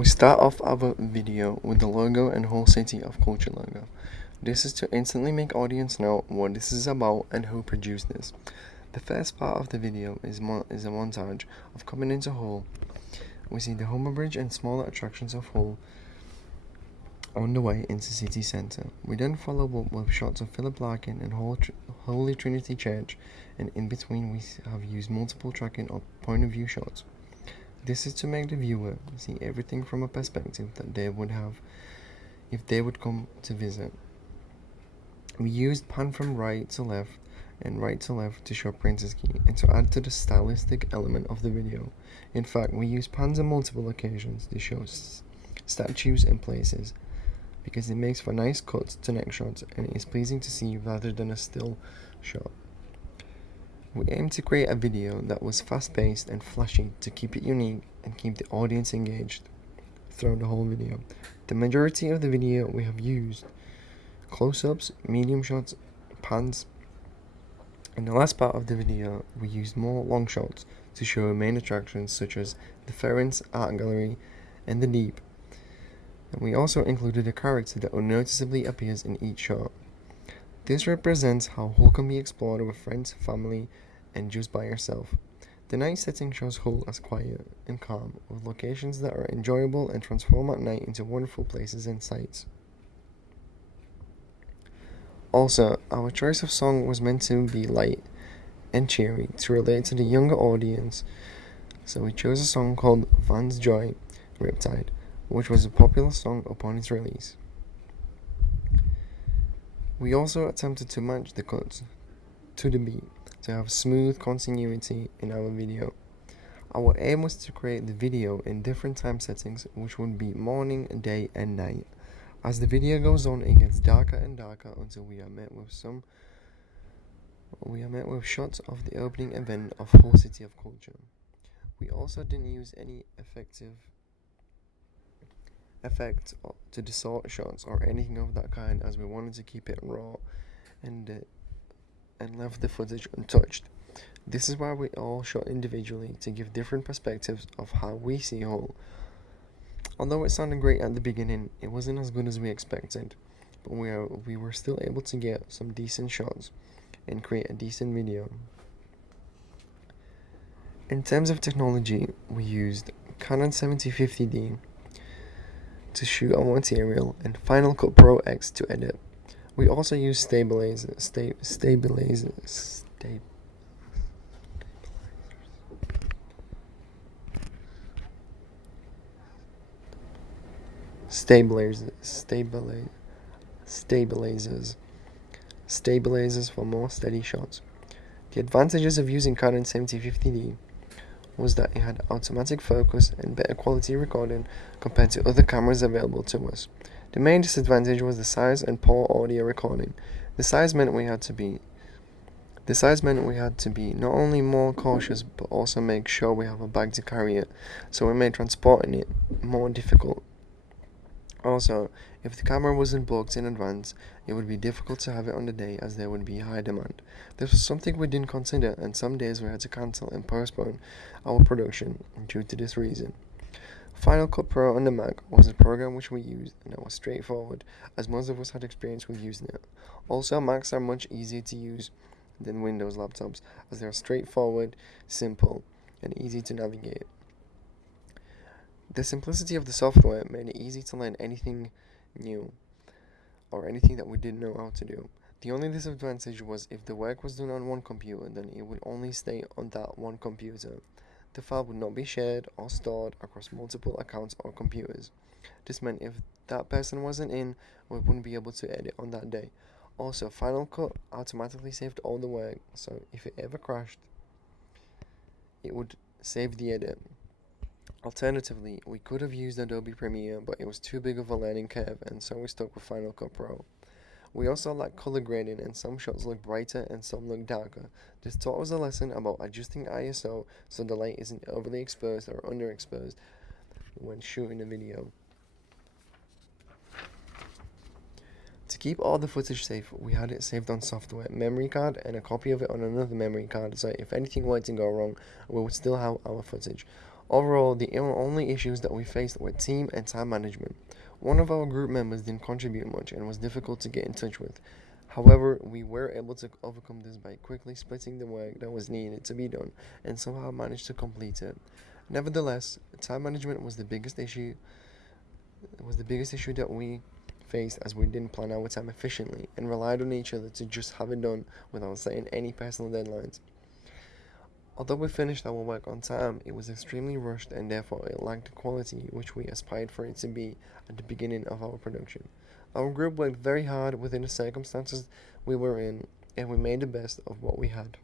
We start off our video with the logo and Hull City of Culture logo. This is to instantly make audience know what this is about and who produced this. The first part of the video is a montage of coming into Hull. We see the Humber Bridge and smaller attractions of Hull on the way into city centre. We then follow up with shots of Philip Larkin and Holy Trinity Church, and in between we have used multiple tracking or point of view shots. This is to make the viewer see everything from a perspective that they would have if they would come to visit. We used pan from right to left and right to left to show Prince's Quay and to add to the stylistic element of the video. In fact, we used pans on multiple occasions to show statues and places, because it makes for nice cuts to neck shots and it is pleasing to see rather than a still shot. We aimed to create a video that was fast-paced and flashy to keep it unique and keep the audience engaged throughout the whole video. The majority of the video we have used close-ups, medium shots, pans. In the last part of the video we used more long shots to show main attractions such as the Ference Art Gallery and the Deep. And we also included a character that unnoticeably appears in each shot. This represents how Hull can be explored with friends, family, and just by yourself. The night setting shows Hull as quiet and calm, with locations that are enjoyable and transform at night into wonderful places and sights. Also, our choice of song was meant to be light and cheery to relate to the younger audience, so we chose a song called Van's Joy, Riptide, which was a popular song upon its release. We also attempted to match the cuts to the beat to have smooth continuity in our video. Our aim was to create the video in different time settings, which would be morning, day, and night. As the video goes on, it gets darker and darker until we are met with shots of the opening event of Hull City of Culture. We also didn't use any effects to distort shots or anything of that kind, as we wanted to keep it raw and left the footage untouched. This is why we all shot individually to give different perspectives of how we see Hull. Although it sounded great at the beginning, it wasn't as good as we expected, but we were still able to get some decent shots and create a decent video. In terms of technology, we used Canon 7050D to shoot our material and Final Cut Pro X to edit. We also used stabilizers for more steady shots. The advantages of using Canon 7050D was that it had automatic focus and better quality recording compared to other cameras available to us. The main disadvantage was the size and poor audio recording. The size meant we had to be not only more cautious but also make sure we have a bag to carry it, so it made transporting it more difficult. Also, if the camera wasn't booked in advance, it would be difficult to have it on the day as there would be high demand. This was something we didn't consider, and some days we had to cancel and postpone our production due to this reason. Final Cut Pro on the Mac was a program which we used, and it was straightforward, as most of us had experience with using it. Also, Macs are much easier to use than Windows laptops, as they are straightforward, simple, and easy to navigate. The simplicity of the software made it easy to learn anything new, or anything that we didn't know how to do. The only disadvantage was if the work was done on one computer, then it would only stay on that one computer. The file would not be shared or stored across multiple accounts or computers. This meant if that person wasn't in, we wouldn't be able to edit on that day. Also, Final Cut automatically saved all the work, so if it ever crashed, it would save the edit. Alternatively, we could have used Adobe Premiere, but it was too big of a learning curve, and so we stuck with Final Cut Pro. We also lacked color grading, and some shots look brighter and some look darker. This taught us a lesson about adjusting ISO so the light isn't overly exposed or underexposed when shooting a video. To keep all the footage safe, we had it saved on software, memory card, and a copy of it on another memory card, so if anything were to go wrong, we would still have our footage. Overall, the only issues that we faced were team and time management. One of our group members didn't contribute much and was difficult to get in touch with. However, we were able to overcome this by quickly splitting the work that was needed to be done and somehow managed to complete it. Nevertheless, time management was the biggest issue. It was the biggest issue that we faced as we didn't plan our time efficiently and relied on each other to just have it done without setting any personal deadlines. Although we finished our work on time, it was extremely rushed and therefore it lacked the quality which we aspired for it to be at the beginning of our production. Our group worked very hard within the circumstances we were in, and we made the best of what we had.